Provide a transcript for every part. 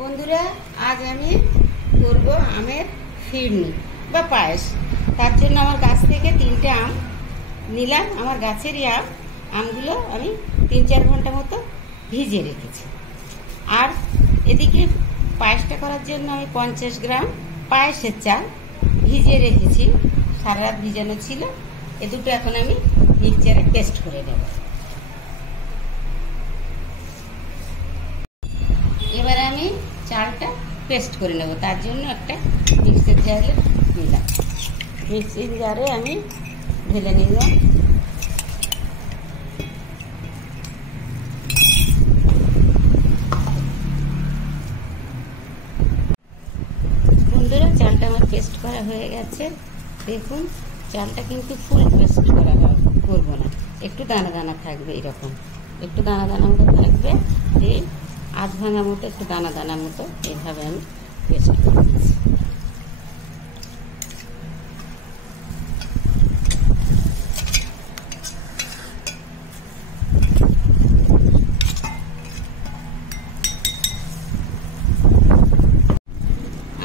বন্ধুরা, আজ আমি করব আমের ফিরনি বা পায়েস। তার জন্য আমার গাছ থেকে 3টে আম নিলাম। আমার গাছেরই আমগুলো আমি 3-4 ঘন্টা মতো ভিজিয়ে রেখেছি। আর এদিকে পায়েসটা করার জন্য আমি 50 গ্রাম পায়েসের চাল ভিজিয়ে রেখেছি, সারা রাত ভিজানো ছিল। এ দুটো এখন আমি মিক্সচারে পেস্ট করে নেব। এবার আমি চালটা পেস্ট করে নেব, তার জন্য একটা মিক্সির জারে নিলাম। মিক্সির জারে আমি ঢেলে নিলাম। বন্ধুরা, চালটা আমার পেস্ট করা হয়ে গেছে। দেখুন, চালটা কিন্তু ফুল পেস্ট করা করবো না, একটু দানা দানা থাকবে। এরকম একটু দানা দানা মতো থাকবে, এই আধ ভাঙা মতো একটু দানা দানা মতো এইভাবে আমি পেস্ট করে দিচ্ছি।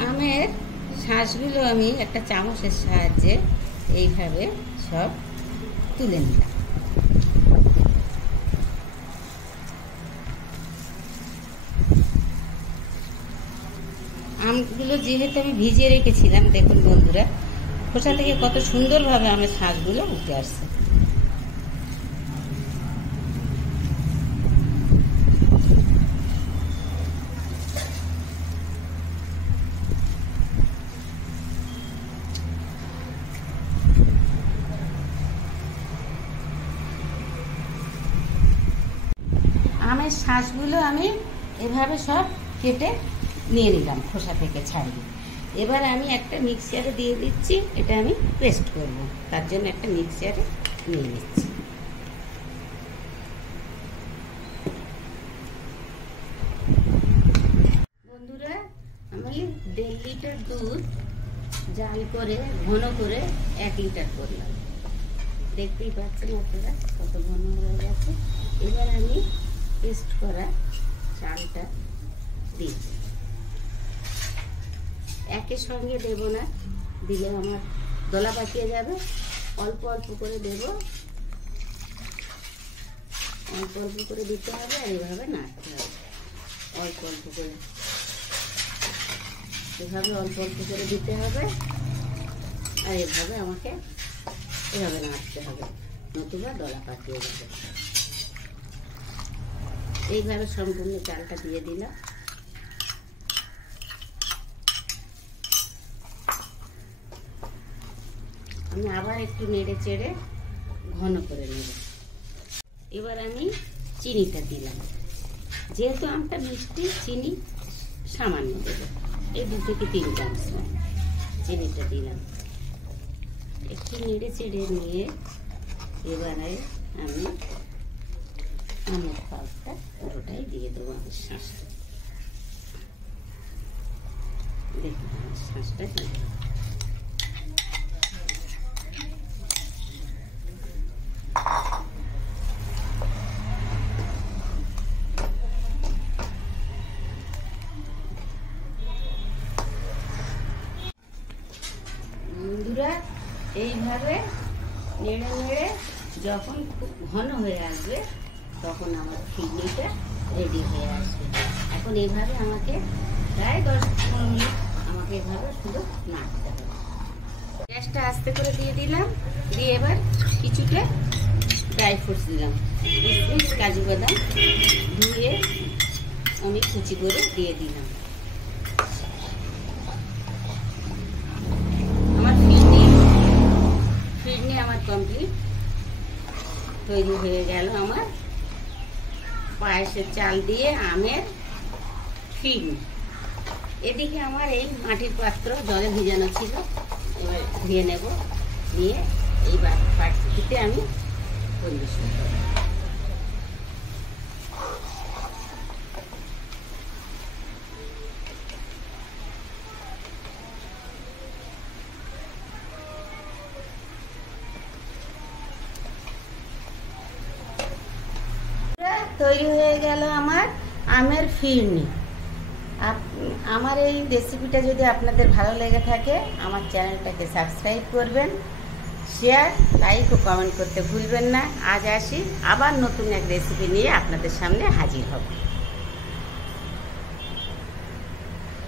আমের শাঁসগুলো আমি একটা চামচের সাহায্যে এইভাবে সব তুলে নিলাম। আমগুলো যেহেতু আমি ভিজিয়ে রেখেছিলাম, দেখুন বন্ধুরা, খোসা থেকে কত সুন্দরভাবে আমের শাঁসগুলো উঠে আসছে। আমের শাঁসগুলো আমি এভাবে সব কেটে নিয়ে নিলাম, খোসা থেকে ছাড়িয়ে। এবার আমি একটা মিক্সচারে দিয়ে দিচ্ছি, এটা আমি পেস্ট করব, তার জন্য একটা মিক্সচারে নিয়ে নিচ্ছি। বন্ধুরা, আমি 1.5 লিটার দুধ জাল করে ঘন করে 1 লিটার করলাম। দেখতেই পাচ্ছেন আপনারা কত ঘন হয়ে গেছে। এবার আমি পেস্ট করা চালটা দিচ্ছি। একের সঙ্গে দেব না, দিলে আমার দলা পাকিয়ে যাবে। অল্প অল্প করে দেব, অল্প অল্প করে দিতে হবে। আর এইভাবে নাড়তে হবে, অল্প অল্প করে, এভাবে অল্প অল্প করে দিতে হবে। আর এভাবে আমাকে এভাবে নাড়তে হবে, নতুবা দলা পাকিয়ে যাবে। এইভাবে সম্পূর্ণ চালটা দিয়ে দিলাম। আমি আবার একটু নেড়ে চেড়ে ঘন করে নেব। এবার আমি চিনিটা দিলাম। যেহেতু আমটা মিষ্টি, চিনি সামান্য দেবো, এই 2 থেকে 3 চামচ চিনিটা দিলাম। একটু নেড়ে চেড়ে নিয়ে এবারে আমি আমের পাল্পটা পুরোটাই দিয়ে দেবো আমার শাঁসটা। দেখুন আমার শাঁসটা দিয়ে দেবো। বন্ধুরা, এইভাবে নেড়ে নেড়ে যখন খুব ঘন হয়ে আসবে, তখন আমার ফিরনিটা রেডি হয়ে আসবে। এখন এইভাবে আমাকে প্রায় 10-15 মিনিট আমাকে এভাবে শুধু নাড়তে হবে। গ্যাসটা আস্তে করে দিয়ে দিলাম। দিয়ে এবার কিছুটা ড্রাই ফ্রুটস দিলাম, কিশমিশ, কাজু বাদাম ধুয়ে আমি কুচি করে দিয়ে দিলাম। আমার ফিরনি আমার কমপ্লিট তৈরি হয়ে গেল। আমার পায়েসের চাল দিয়ে আমের ফিরনি। এদিকে আমার এই মাটির পাত্র জলে ভিজানো ছিল, এবার ধুয়ে নেব। নিয়ে এই পাত্রটিতে আমি পরিবেশন করব। তৈরি হয়ে গেল আমার আমের ফিরনি। আমার এই রেসিপিটা যদি আপনাদের ভালো লেগে থাকে আমার চ্যানেলটাকে সাবস্ক্রাইব করবেন, শেয়ার, লাইক ও কমেন্ট করতে ভুলবেন না। আজ আসি, আবার নতুন এক রেসিপি নিয়ে আপনাদের সামনে হাজির হব।